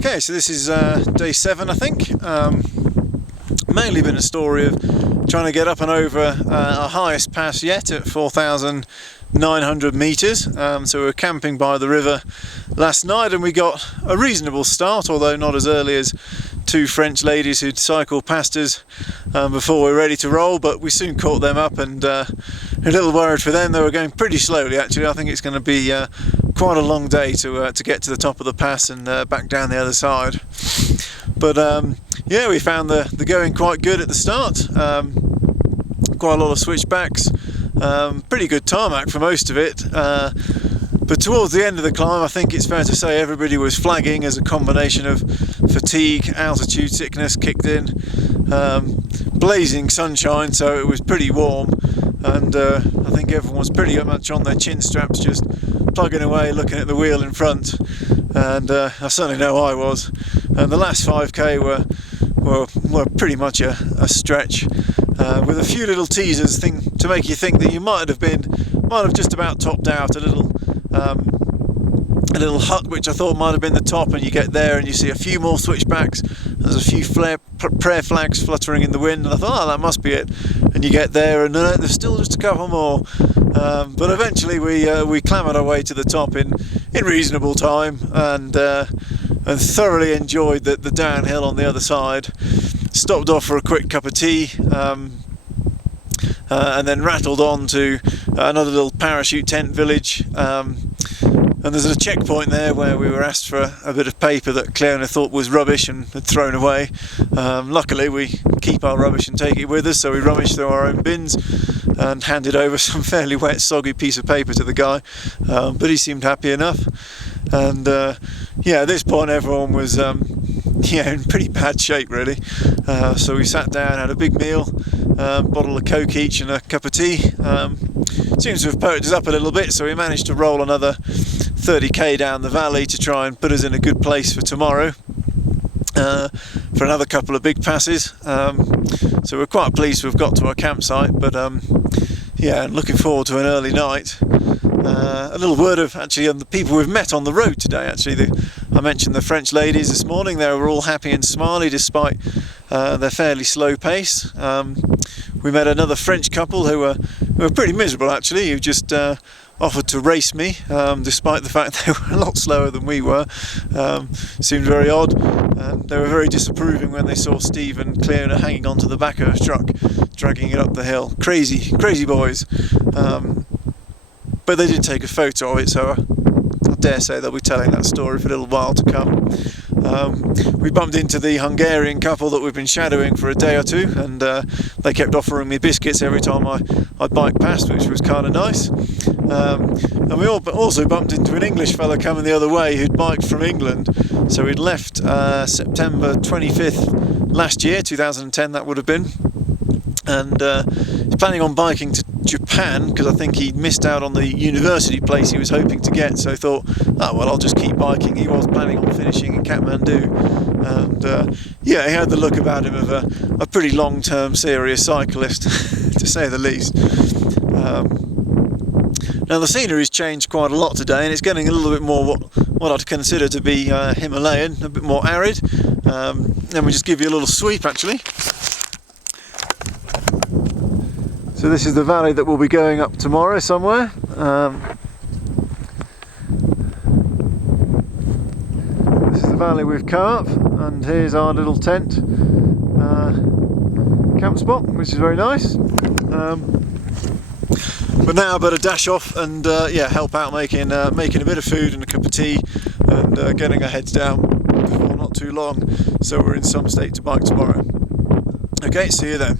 Okay, so this is day 7, I think. Mainly been a story of trying to get up and over our highest pass yet at 4,900 metres. So we were camping by the river last night and we got a reasonable start, although not as early as two French ladies who'd cycled past us before we were ready to roll, but we soon caught them up and a little worried for them. They were going pretty slowly actually. I think it's going to be quite a long day to get to the top of the pass and back down the other side. But yeah, we found the going quite good at the start. Quite a lot of switchbacks, pretty good tarmac for most of it. But towards the end of the climb, I think it's fair to say everybody was flagging as a combination of fatigue, altitude sickness kicked in, blazing sunshine, so it was pretty warm, and I think everyone was pretty much on their chin straps, just plugging away, looking at the wheel in front, and I certainly know I was. And the last 5k were pretty much a stretch, with a few little teasers to make you think that you might have just about topped out. A little hut which I thought might have been the top, and you get there and you see a few more switchbacks. There's a few prayer flags fluttering in the wind, and I thought, oh, that must be it. And you get there and there's still just a couple more. But eventually we clambered our way to the top in reasonable time, and thoroughly enjoyed the downhill on the other side. Stopped off for a quick cup of tea, and then rattled on to another little parachute tent village. And there's a checkpoint there where we were asked for a bit of paper that Cleona thought was rubbish and had thrown away. Luckily we keep our rubbish and take it with us, so we rummaged through our own bins and handed over some fairly wet, soggy piece of paper to the guy, but he seemed happy enough. And yeah, at this point everyone was in pretty bad shape really. So we sat down, had a big meal, bottle of Coke each and a cup of tea. Seems to have perked us up a little bit, so we managed to roll another 30k down the valley to try and put us in a good place for tomorrow, for another couple of big passes. So we're quite pleased to have got to our campsite, but yeah, and looking forward to an early night. A little word of actually on the people we've met on the road today. Actually, I mentioned the French ladies this morning. They were all happy and smiley despite their fairly slow pace. We met another French couple who were pretty miserable actually, who just offered to race me, despite the fact they were a lot slower than we were. Seemed very odd, and they were very disapproving when they saw Steve and Cleona hanging onto the back of a truck, dragging it up the hill. Crazy boys. But they did take a photo of it, so I dare say they'll be telling that story for a little while to come. We bumped into the Hungarian couple that we've been shadowing for a day or two, and they kept offering me biscuits every time I biked past, which was kind of nice. And we also bumped into an English fella coming the other way who'd biked from England. So we'd left September 25th last year, 2010 that would have been, and he's planning on biking to Japan because I think he'd missed out on the university place he was hoping to get, so I thought, oh well, I'll just keep biking. He was planning on finishing in Kathmandu, and yeah, he had the look about him of a pretty long-term serious cyclist to say the least. Now the scenery's changed quite a lot today, and it's getting a little bit more what I'd consider to be Himalayan, a bit more arid. Let me just give you a little sweep actually. So this is the valley that we'll be going up tomorrow somewhere. This is the valley we've come up, and here's our little tent camp spot, which is very nice. But now I better dash off and yeah, help out making a bit of food and a cup of tea, and getting our heads down before not too long, so we're in some state to bike tomorrow. Okay, see you then.